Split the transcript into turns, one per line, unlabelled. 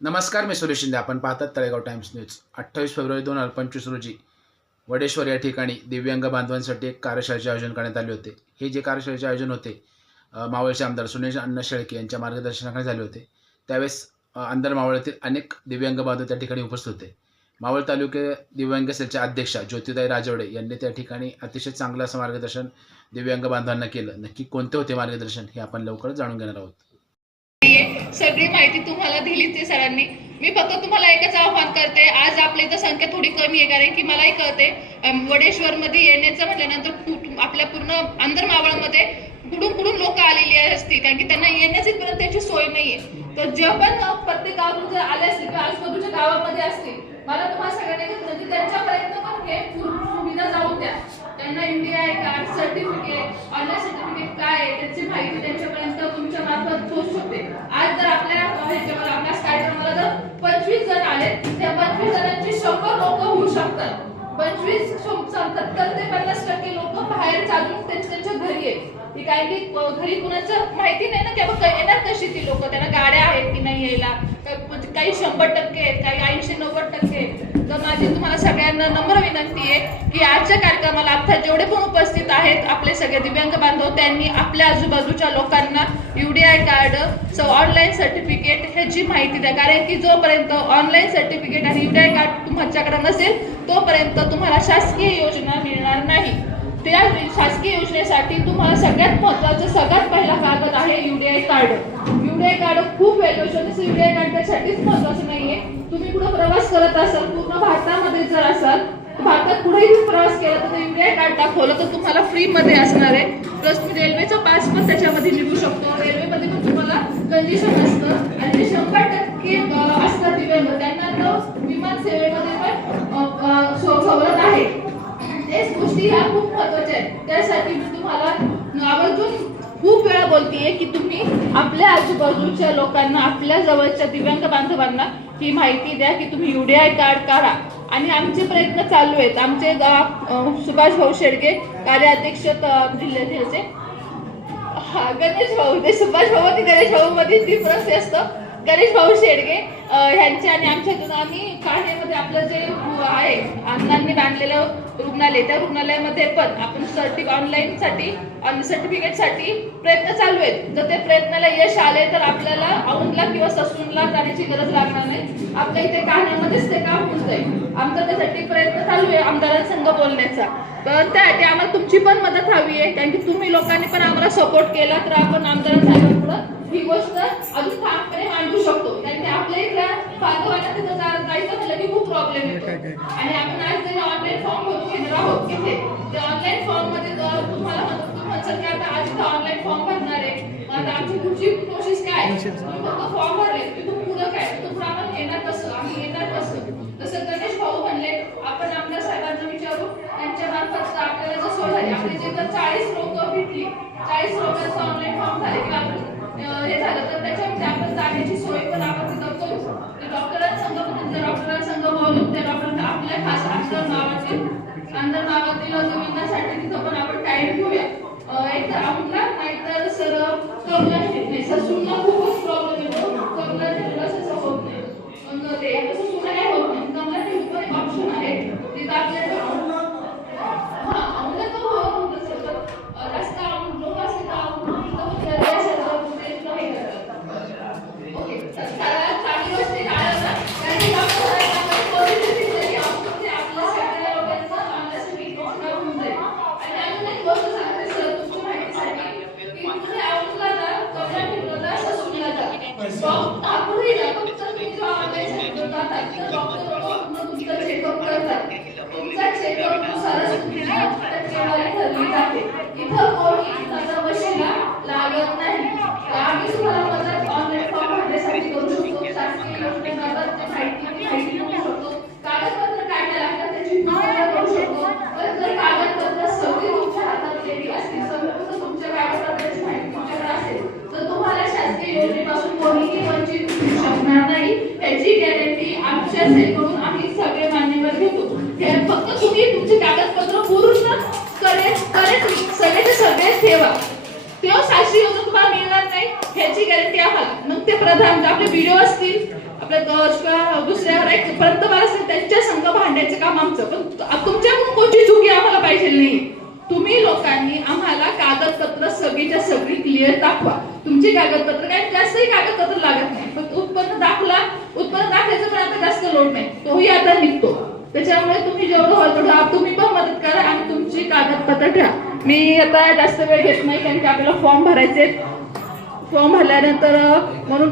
नमस्कार मी सुरेश शिंदे. आपण पाहतात तळेगाव टाइम्स न्यूज. अठ्ठावीस फेब्रुवारी दोन हजार पंचवीस रोजी वडेश्वर या ठिकाणी दिव्यांग बांधवांसाठी एक कार्यशाळेचे आयोजन करण्यात आले होते. हे जे कार्यशाळेचे आयोजन होते मावळचे आमदार सुनील अण्णा शेळके यांच्या मार्गदर्शनाखाली झाले होते. त्यावेळेस अंदर मावळातील अनेक दिव्यांग बांधव त्या ठिकाणी उपस्थित होते. मावळ तालुके दिव्यांग सेलच्या अध्यक्षा ज्योतिताई राजवडे यांनी त्या ठिकाणी अतिशय चांगलं असं मार्गदर्शन दिव्यांग बांधवांना केलं. नक्की कोणते होते मार्गदर्शन हे आपण लवकरच जाणून घेणार आहोत.
सगळी माहिती तुम्हाला दिलीच आहे सरांनी. मी फक्त तुम्हाला एकच आव्हान करते. आज आपल्या इथं संख्या थोडी कमी आहे कारण की मलाही कळते वडेश्वरमध्ये येण्याचं म्हटल्यानंतर कुठ- आपल्या पूर्ण अंदर मावळमध्ये कुठून कुठून लोक आलेली असतील कारण की त्यांना येण्याची पर्यंत त्याची सोय नाहीये. तर जे पण प्रत्येक गावातून जर आले असतील किंवा आजूबाजूच्या गावामध्ये असतील मला तुम्हाला सगळ्यांना एक म्हणजे त्यांच्यापर्यंत पण हे पूर्ण सुविधा जाऊ द्या. त्यांना इंडिया आहे कार्ड सर्टिफिकेट ऑनलाईन सर्टिफिकेट काय आहे त्याची माहिती त्यांच्यापर्यंत तुमच्या मार्फत पोहोचू शकते आज जर आपल्या अ, ह्याच्यावर आपल्या कार्यक्रमाला जर पंचवीस जण आले त्या पंचवीस जणांची शंभर लोक होऊ शकतात. पंचवीस सत्तर ते पन्नास टक्के लोक बाहेर चालून त्यांच्या त्यांच्या घरी आहेत. ती काय की घरी कुणाचं माहिती नाही ना की आपण येणार कशी ती लोक? त्यांना गाड्या आहेत की नाही यायला? म्हणजे काही शंभर टक्के आहेत काही ऐंशी नव्वद टक्के आहेत. तर माझी तुम्हाला सगळ्यांना नम्र विनंती आहे की आजच्या कार्यक्रमाला आता जेवढे पण उपस्थित आहेत आपले सगळे दिव्यांग बांधव त्यांनी आपल्या आजूबाजूच्या लोकांना युडीआय कार्ड ऑनलाईन सर्टिफिकेट ह्याची माहिती द्या. कारण की जोपर्यंत ऑनलाईन सर्टिफिकेट आणि युडीआय कार्ड तुमच्याकडे नसेल तोपर्यंत तुम्हाला शासकीय योजना मिळणार नाही. त्या शासकीय योजनेसाठी तुम्हाला सगळ्यात महत्वाचं सगळ्यात पहिला कागद आहे युडीआय कार्ड युडीआय कार्ड खूप व्हॅल्युएशन युडीआय कार्ड त्यासाठीच महत्वाचं नाहीये. तुम्ही कुठं प्रवास करत असाल पूर्ण भारतामध्ये जर असाल भारतात कुठेही प्रवास केला तर इंडिया कार्ड दाखवलं तर तुम्हाला फ्री मध्ये असणार आहे. प्लस तुम्ही रेल्वेचा पास पण त्याच्यामध्ये निघू शकतो. रेल्वेमध्ये पण तुम्हाला कंडिशन असतं. आणि ते शंभर टक्के असतात दिव्यांग त्यांना तर विमान सेवेमध्ये पण सवलत आहे. तेच गोष्टी ह्या खूप महत्त्वाच्या आहेत. त्यासाठी मी तुम्हाला आवर्जून खूप वेळा बोलतेय की तुम्ही आपल्या आजूबाजूच्या लोकांना आपल्या जवळच्या दिव्यांग बांधवांना ही माहिती द्या की तुम्ही युडीआय कार्ड काढा. आणि आमचे प्रयत्न चालू आहेत. आमचे सुभाष भाऊ शेडगे कार्याध्यक्ष जिल्ह्याचे. हा गणेश भाऊ ते सुभाष भाऊ आणि गणेश भाऊ मध्ये डिफरन्स असतं गणेश भाऊ शेडगे ह्यांचे ह्यांच्या आणि आमच्या इथून आम्ही ठाण्यामध्ये आपलं जे आहे अण्णांनी बांधलेलं रुग्णालय त्या रुग्णालयामध्ये पण आपण सर्टिफ ऑनलाईन साठी सर्टिफिकेटसाठी प्रयत्न चालू आहेत. जर ते प्रयत्नाला यश आले तर आपल्याला औंधला किंवा ससूनला जाण्याची गरज लागणार नाही. आपल्या इथे ठाण्यामध्येच ते काम होऊन जाईल. आमचा त्यासाठी प्रयत्न चालू आहे आमदारांसंघ बोलण्याचा. पण त्यासाठी आम्हाला तुमची पण मदत हवी आहे कारण की तुम्ही लोकांनी पण आम्हाला सपोर्ट केला तर आपण आमदारांसाहेबांपुढं ही गोष्ट अजून फॉर्म भरले तिथून पुढं काय? तिथून पुढं आपण येणार कसं? आम्ही येणार कसं? जसं गणेश भाऊ म्हणले आपण आपल्या साहेबांना विचारू त्यांच्या मार्फत आपल्याला जर सोय झाली आपली जे तर चाळीस लोक भेटली चाळीस लोकांचं ऑनलाईन फॉर्म झाले की आपण हे झालं. तर त्याच्यामध्ये आपण जाण्याची सोय पण आपण तिथं करू. ते डॉक्टरांसंग पण त्या डॉक्टरांसंग बोलून त्या डॉक्टर आपल्या खास अंतर नावातील अंतर नावातील जमिनीसाठी तिथं पण आपण टाईम घेऊया. एक तर औंधला नाहीतर सर कमला नाही खूपच प्रॉब्लेम येतो. कमला ठेवला तसं होत नाही. ते कसं सुद्धा नाही होत नाही कमला ठेवून पण ऑप्शन आहे तिथं आपल्याला हा औंधला तर होत नसेल तर अं, जास्त औंध लोक असतील तर औंध तिथं पण सर्व टेस्टला हे करतात. ओके तर सगळ्यात चांगली गोष्ट काय आहे ना, कारण की डॉक्टर साहेबांना positive जरी औषध ते आपल्या सगळ्या लोकांचं मानसिक विकार होऊन जाईल. आणि अजून एक गोष्ट सांगते सर तुमच्या माहितीसाठी, की तुम्ही औषधाला जा, कमला ठेवला जा, ससूनला जा. डॉक्टर आपणही जा, फक्त तुम्ही जो online center जातात, तर डॉक्टर लोकं पूर्ण तुमचा checkup नुसारच तुमची ठरली जाते. इथं कोणी इथं वशिला लागत नाही आम्ही तुम्हाला मदत ऑनलाईन फॉर्म भरण्यासाठी करू शकतो शासकीय योजनेबाबत ते माहिती माहिती देऊ शकतो कागदपत्र काय काय लागतात त्याची पूर्तता करू शकतो पण जर कागदपत्र सगळी तुमच्या हातात गेली असतील संपूर्ण तुमच्या कागदपत्राची माहिती तुमच्याकडे असेल तर तुम्हाला शासकीय योजनेपासून कोणीही वंचित होऊ शकणार नाही याची गॅरंटी आमच्या सेकडून आम्ही सगळे मान्यवर घेतो हे फक्त तुम्ही तुमचे कागदपत्र पूर्ण करेक्ट करेक्ट सगळेचे सगळे ठेवा तेव्हा शासकीय योजना तुम्हाला मिळणार नाही ह्याची गॅरंटी आम्हाला मग ते पंतप्रधान आपले व्हिडिओ असतील आपल्या किंवा दुसऱ्या पंतप्रधान असतील त्यांच्या संघ भांडायचं काम आमचं. पण तुमच्याकडून कोणती चुकी आम्हाला पाहिजे नाही. तुम्ही लोकांनी आम्हाला कागदपत्र सगळीच्या सगळी क्लिअर दाखवा. तुमची कागदपत्र काय? जास्तही कागदपत्र लागत नाही. पण उत्पन्न दाखला. उत्पन्न दाखवायचं पण आता जास्त लोड नाही. तोही आता निघतो. त्याच्यामुळे तुम्ही जेवढं होईल तेवढं तुम्ही पण मदत करा आणि तुमची कागदपत्र ठेवा. मी आता जास्त वेळ घेत नाही कारण की आपल्याला फॉर्म भरायचे फॉर्म भरल्यानंतर म्हणून